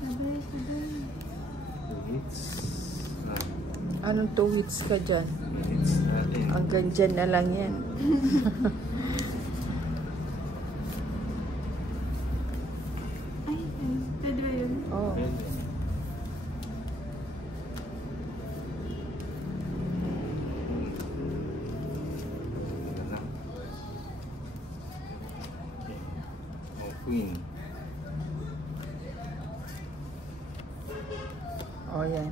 2 hits. Anong 2 hits ka dyan? Hits natin. Hanggang dyan na lang yan. Ay, pwede ba yun? Oo. Pwede. Queen. Oh, yan.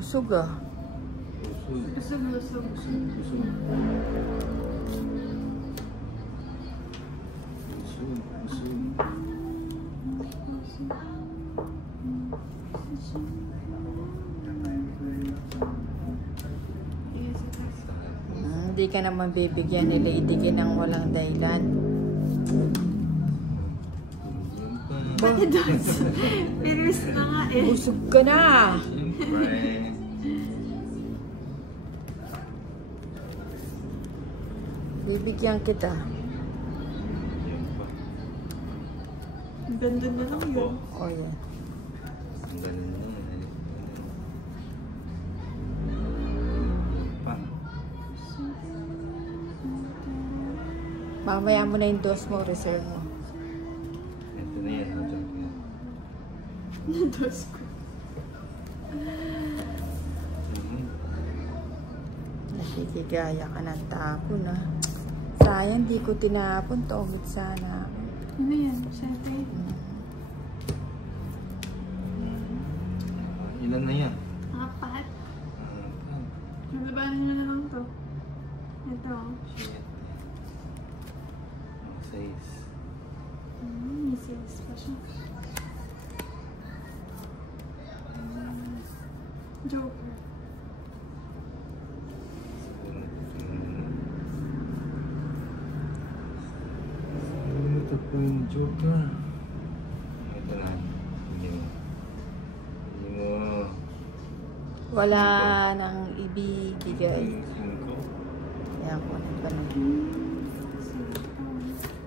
Busog ah. Busog. Hindi ka naman bibigyan ni Lady K ng walang dahilan. Pati doon. Pinis na nga eh. Busog ka na. Bibigyan kita. Ganda na lang yun. Oh, yan. Ang galing na yun. Mamaya mo na yung dos mo, reserve mo. Ito na yan. Nados ko. Nakikigaya ka ng tapon ah. Sayang, di ko tinapon. Togit sana ako. Ano yan? Siyempre. Ilan na yan? Mga pahat. Naglabanan nyo na lang to. Ito. Shit. 6. May sales pa siya. Joker. Ito po yung Joker. Ito na. Hindi mo. Wala nang ibibigay. 5. Kaya ko na pa na.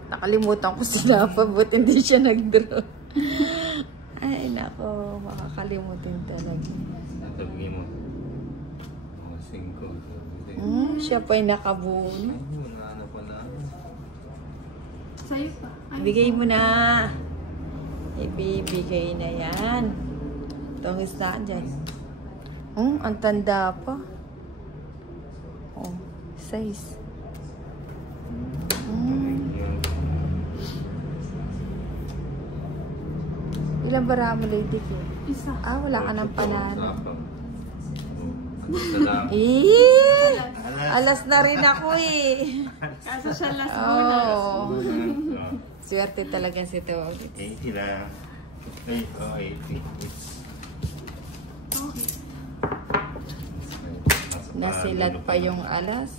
Nakalimutan ko sinapa, but hindi siya nag-draw. Ay, nako, makakalimutin talaga. Sabi mo. 5. Siya pa yung nakabuni. Ay, wala na pala. Sa'yo pa. Ay, Bigay mo na. Ibibigay na yan. Tungis na dyan. Ang tanda pa. Oh, 6. Ilang bara mo, Lady ko? isa. Ah, wala ka ng panalo. Alas na rin ako eh. Kaso siya last muna. Oh. Swerte talaga si Teo. 80 lang. 80. Okay. Nasilat pa yung alas.